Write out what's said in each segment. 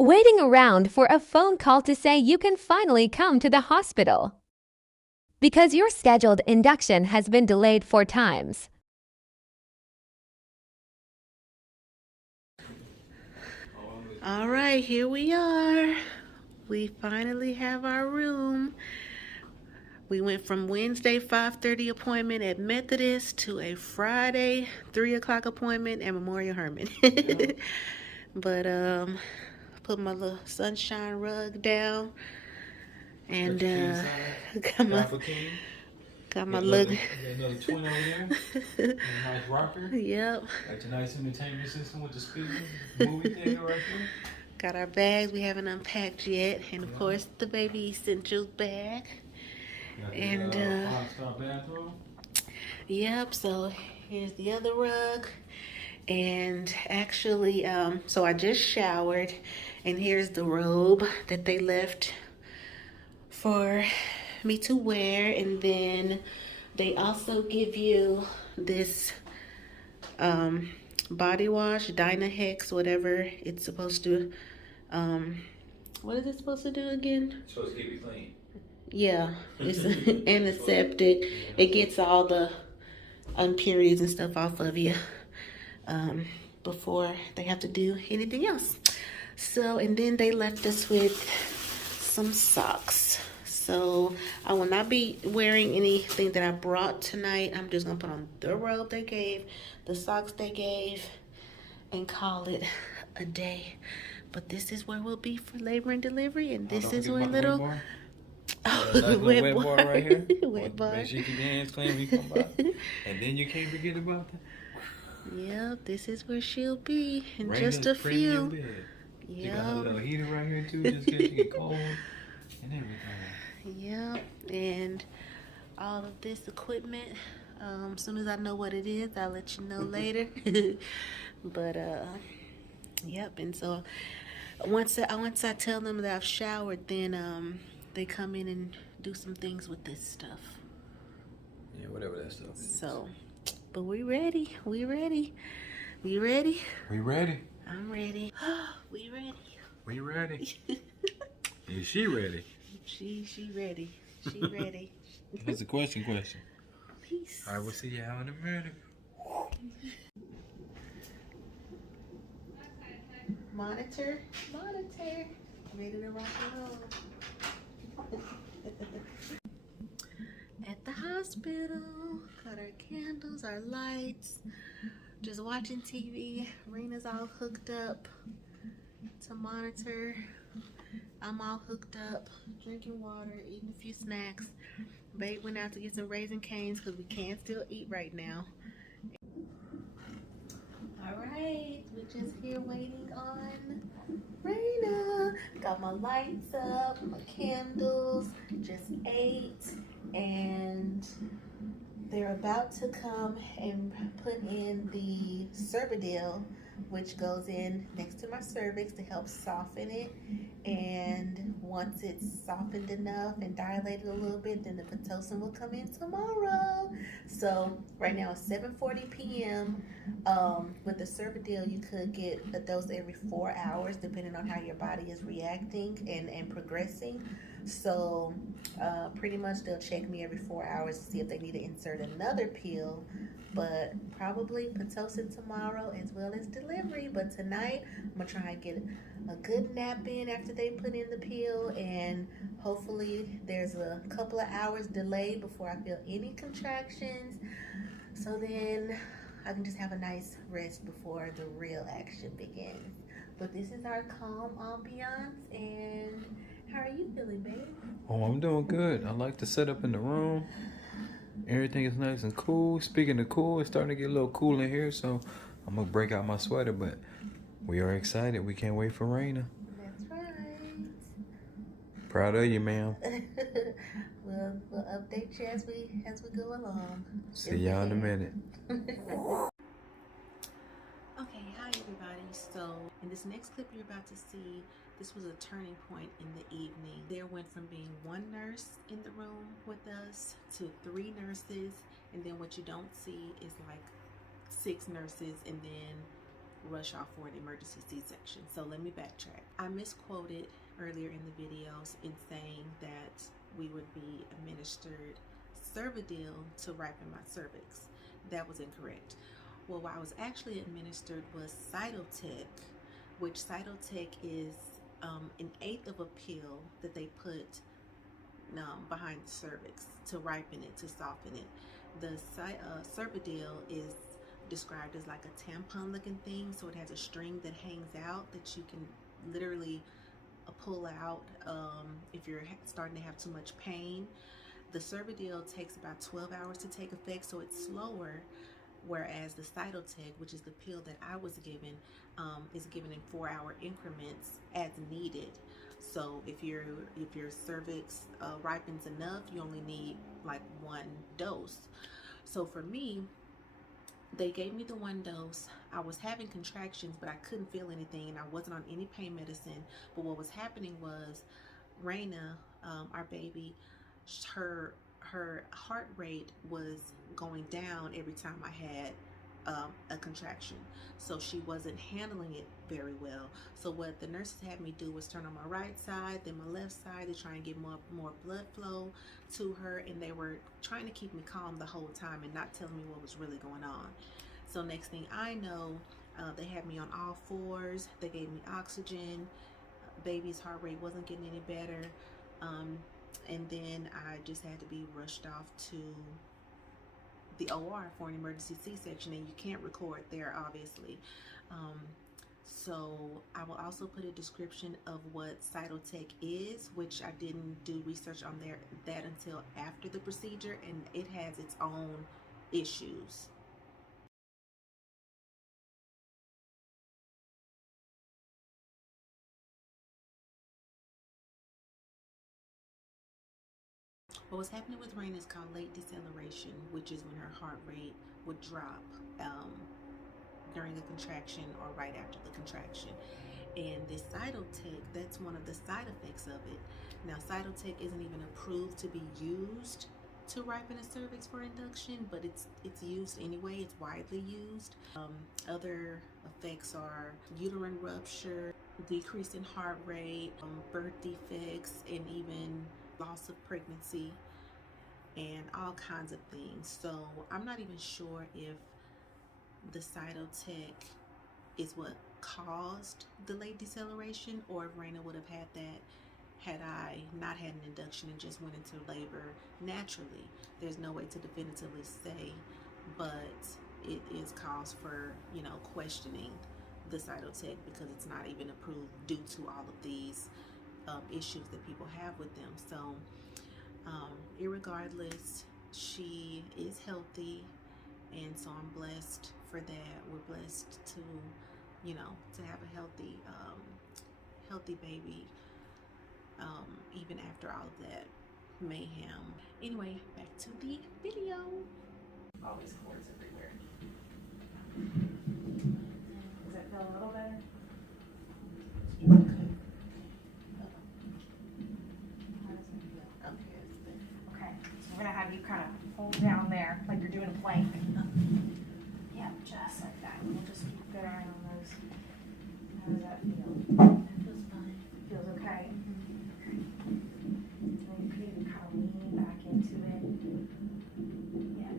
Waiting around for a phone call to say you can finally come to the hospital because your scheduled induction has been delayed 4 times. All right, here we are. We finally have our room. We went from Wednesday 5:30 appointment at Methodist to a Friday 3 o'clock appointment at Memorial Hermann. Yeah. But put my little sunshine rug down and got my look. Another twin over there. And a nice rocker. Yep. Got your nice entertainment system with the speaker, movie theater right there. Got our bags we haven't unpacked yet, and of course the baby essentials bag. And five-star bathroom. Yep. So here's the other rug, and actually, so I just showered, and here's the robe that they left for me to wear, and then they also give you this body wash, Dynahex, whatever it's supposed to. What is it supposed to do again? It's supposed to keep you clean. Yeah, it's antiseptic. It gets all the impurities and stuff off of you before they have to do anything else. So, and then they left us with some socks. So I will not be wearing anything that I brought tonight. I'm just gonna put on the robe they gave, the socks they gave, and call it a day. But this is where we'll be for labor and delivery, and this is where little wet bar right here. Wet bar. Make sure you keep your hands clean when you come by. And then you can't forget about that. Yep, this is where she'll be in Raina's just a few. Bed. Yep. She got a little heater right here too, just in case you get cold and everything. Yep, and all of this equipment. As soon as I know what it is, I'll let you know later. But yep. And so once I tell them that I've showered, then they come in and do some things with this stuff. Yeah, whatever that stuff is. So, but we ready. We ready. We ready. We ready. I'm ready. We ready. We ready. Is she ready? She ready. She ready. What's the question? Peace. All right, we'll see you out in a minute. Monitor. Ready to rock and roll. At the hospital. Got our candles, our lights. Just watching TV. Rena's all hooked up to monitor. I'm all hooked up, drinking water, eating a few snacks. Babe went out to get some Raisin Canes because we can't still eat right now. Alright, we're just here waiting on Raina. Got my lights up, my candles, just ate, and they're about to come and put in the Cervidil, which goes in next to my cervix to help soften it. And once it's softened enough and dilated a little bit, then the Pitocin will come in tomorrow. So right now it's 7:40 p.m. With the Cervidil, you could get a dose every 4 hours, depending on how your body is reacting and progressing. So pretty much they'll check me every 4 hours to see if they need to insert another pill. But probably Pitocin tomorrow as well as delivery. But tonight I'm gonna try and get a good nap in after they put in the pill, and hopefully there's a couple of hours delay before I feel any contractions, so then I can just have a nice rest before the real action begins. But this is our calm ambiance. And how are you feeling, babe? Oh, I'm doing good. I like the setup in the room. Everything is nice and cool. Speaking of cool, it's starting to get a little cool in here, so I'm gonna break out my sweater, but we are excited. We can't wait for Raina. That's right. Proud of you, ma'am. We'll update you as we go along. See y'all in a minute. Okay, hi everybody. So in this next clip you're about to see, this was a turning point in the evening. There went from being one nurse in the room with us to 3 nurses, and then what you don't see is like 6 nurses and then rush off for an emergency C-section. So let me backtrack. I misquoted earlier in the videos in saying that we would be administered Cervidil to ripen my cervix. That was incorrect. Well, what I was actually administered was Cytotec, which Cytotec is an eighth of a pill that they put behind the cervix to ripen it, to soften it. The Cervidil is described as like a tampon looking thing, so it has a string that hangs out that you can literally pull out if you're starting to have too much pain. The Cervidil takes about 12 hours to take effect, so it's slower, whereas the Cytotec, which is the pill that I was given, is given in 4-hour increments as needed. So if your cervix ripens enough, you only need like 1 dose. So for me, they gave me the 1 dose. I was having contractions, but I couldn't feel anything, and I wasn't on any pain medicine. But what was happening was Raina, our baby, her heart rate was going down every time I had a contraction, so she wasn't handling it very well. So what the nurses had me do was turn on my right side, then my left side, to try and get more blood flow to her, and they were trying to keep me calm the whole time and not telling me what was really going on. So next thing I know, they had me on all fours. They gave me oxygen. Baby's heart rate wasn't getting any better, and then I just had to be rushed off to the OR for an emergency C-section, and you can't record there, obviously. So I will also put a description of what Cytotec is, which I didn't do research on that until after the procedure, and it has its own issues. What was happening with Raina is called late deceleration, which is when her heart rate would drop during a contraction or right after the contraction. And this Cytotec, that's one of the side effects of it. Now, Cytotec isn't even approved to be used to ripen a cervix for induction, but it's used anyway. It's widely used. Other effects are uterine rupture, decrease in heart rate, birth defects, and even loss of pregnancy, and all kinds of things. So I'm not even sure if the Cytotec is what caused the late deceleration, or if Raina would have had that had I not had an induction and just went into labor naturally. There's no way to definitively say, but it is cause for, you know, questioning the Cytotec, because it's not even approved due to all of these issues that people have with them. So irregardless, she is healthy, and so I'm blessed for that. We're blessed to, you know, to have a healthy baby, even after all of that mayhem. Anyway, back to the video. All these cords everywhere. Does that feel a little better? Okay, so we're gonna have you kind of hold down there like you're doing a plank. Yeah, just like that. We'll just keep a good eye on those. How does that feel? That feels fine. Feels okay? And then you can even kind of lean back into it. Yeah.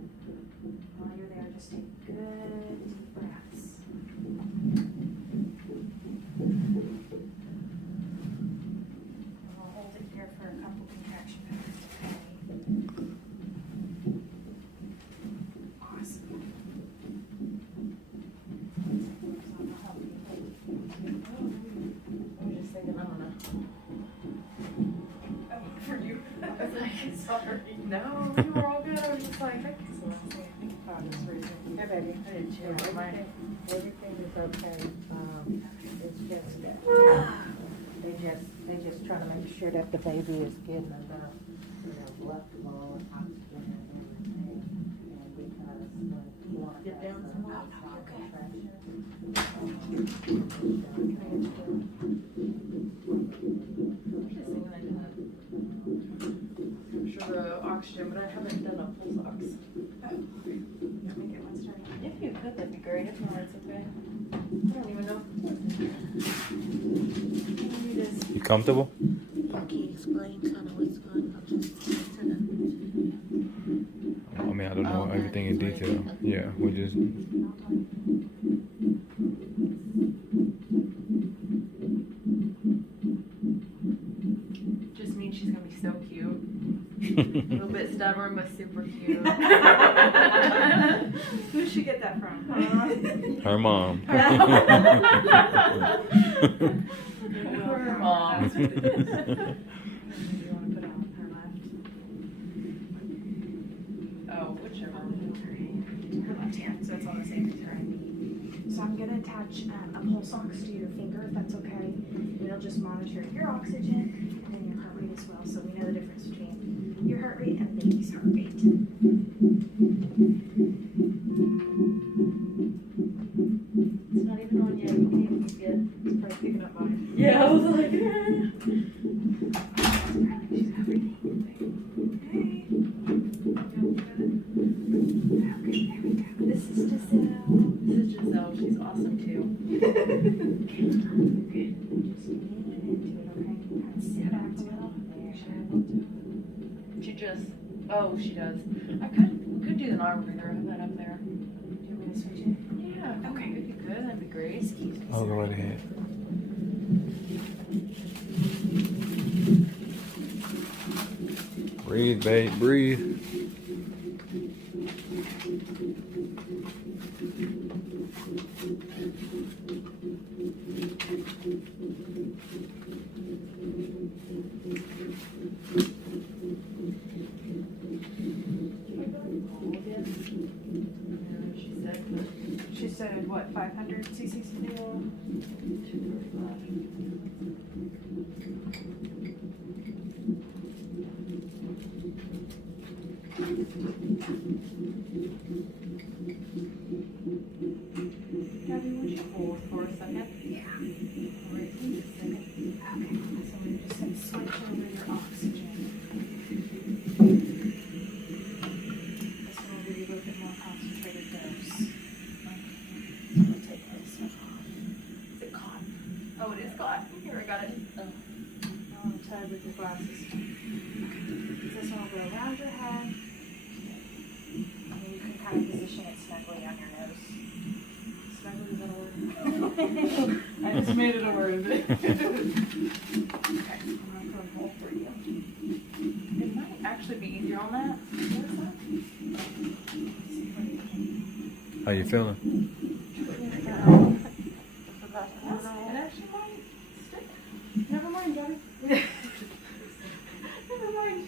While you're there, just take good deep breaths. We'll hold it here for a couple contraction patterns, okay? Awesome. I'm just thinking, I don't know. For you. I was like, sorry. No, you were all good. I was just like, I thought this reason. Hey, baby. I didn't change my mind. Everything is okay. It's just that they just try to make sure that the baby is getting enough, blood flow and oxygen and everything. And because when you want to dip down some more? I'm sure the oxygen, but I haven't done a pulse ox. If you could, that'd be great. If not, it's okay. I don't even know. You comfortable? Can you explain kind of what's going on? I mean, I don't know everything in detail. Yeah, we just. Just means she's gonna be so cute. A little bit stubborn, but super cute. Who should get that from? Her mom. Her mom. Do you want to put it on her left? Oh, whichever. Her left hand, so it's on the same as her. So I'm gonna attach a pulse ox to your finger, if that's okay. And it'll just monitor your oxygen and your heart rate as well, so we know the difference between your heart rate and baby's heart rate. It's not even on yet. You can't even get. It's probably picking up mine. Yeah, I was like, This is Giselle. This is Giselle. She's awesome too. Okay. Good. Just lean into it, okay? Kind of sit back a little. She just. Oh, she does. We could do the arm breather. Have that up there. Do you want me to switch it? Yeah. Okay. If you could, that'd be great. Excuse me. I'll go right ahead. Breathe, babe, breathe. She said what, 500 cc's steel? Gabby, would you hold for a second? Yeah. All right, just a second. Okay. So we just have to switch over your oxygen. This one will give you a little bit more concentrated dose. I'm gonna take this one off. Is it cotton? Oh, it is cotton. Here, I got it. I'm tied with your glasses. Okay. This one will go around your head. And you can kind of position it snugly on your nose. Snugly is that a word? I just made it a word. Okay, I'm gonna put a hole for you. It might actually be easier on that. What is that? How you feeling? It actually might stick. Never mind, Gabby. Never mind.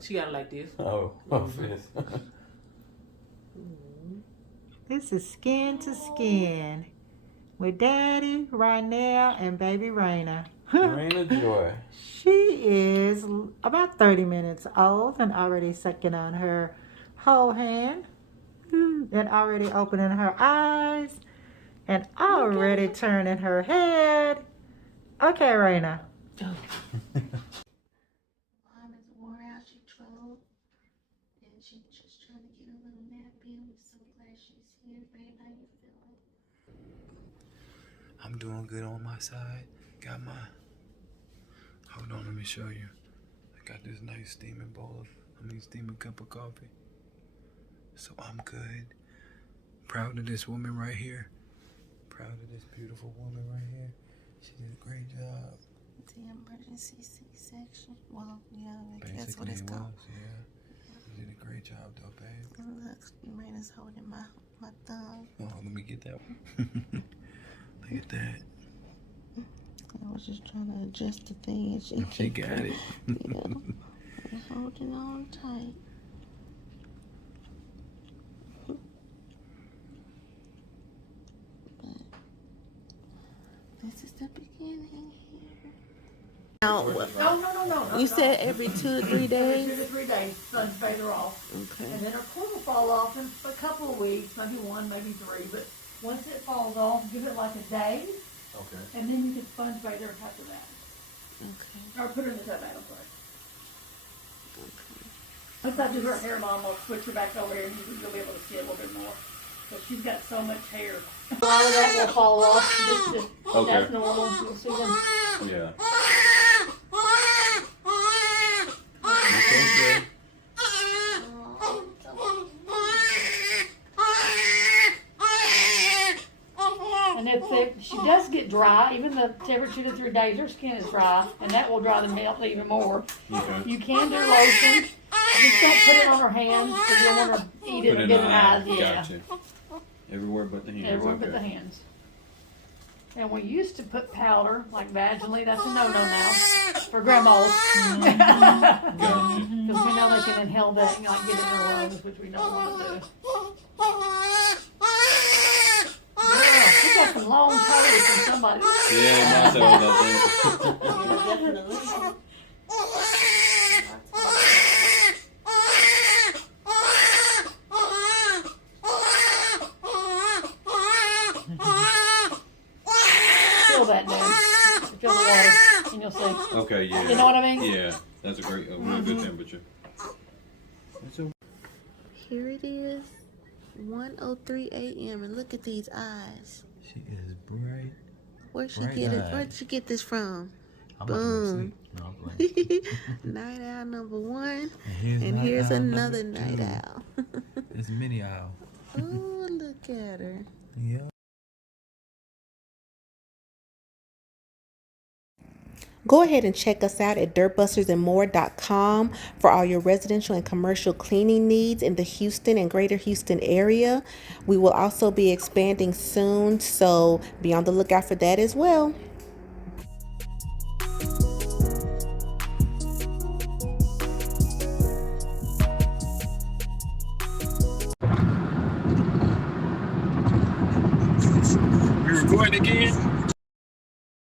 She got it like this. Oh, fist. This is Skin to Skin with Daddy right now and baby Raina. Raina Joy. She is about 30 minutes old and already sucking on her whole hand and already opening her eyes and already turning her head. Okay, Raina. Mom is wore out. She troubled. And she's just trying to get a little nap in. We're so glad she's here. Babe, how you feeling? I'm doing good on my side. Got my, hold on, let me show you. I got this nice steaming steaming cup of coffee. So I'm good. Proud of this woman right here. Proud of this beautiful woman right here. She did a great job. The emergency C-section. Well, yeah, I guess Basically what it's it called. was, yeah. You did a great job though, babe. Look, Raina's holding my thumb. Oh, let me get that one. Look at that. I was just trying to adjust the thing and She got it. Yeah. I'm holding on tight. But this is the beginning here. Now, No. you said every 2 to 3 days? 2 to 3 days, sponge bathe her off. Okay. And then her cord will fall off in a couple of weeks, maybe 1, maybe 3. But once it falls off, give it like a day, Okay. and then you can sponge bathe her after that. Okay. Or put her in the tub, I'm sorry. Okay. Once I do her hair, Mom, I'll switch her back over here, and you'll be able to see a little bit more. But she's got so much hair. A lot of that will fall off. Okay. That's normal. You'll see them. Yeah. And if she does get dry, even the every 2 to 3 days, her skin is dry, and that will dry them out even more. Okay. You can do lotion. Just don't put it on her hands because you don't want her to eat it Put or in get the an eye. eyes. Yeah, Gotcha. Everywhere but the hands. everywhere okay. but the hands. And we used to put powder, like vaginally. That's a no-no now for grandmas. Gotcha. Because we know they can inhale that and like get it in their lungs, which we don't want to do. Yeah, she got some long toes from somebody. Yeah, my toes, I think. Yeah, definitely. Feel that, Dad. Feel the water, and you'll see. Okay, yeah. You know what I mean? Yeah, that's a really good temperature. Here it is, 1:03 a.m. and look at these eyes. She is bright. Where'd she Bright get it? eyed. Where'd she get this from? I'm Boom. No, I'm playing. Night owl number 1, And and night here's owl another number night 2. owl. It's mini owl. Oh, look at her. Yeah. Go ahead and check us out at dirtbustersandmore.com for all your residential and commercial cleaning needs in the Houston and greater Houston area. We will also be expanding soon, so be on the lookout for that as well. We recording again?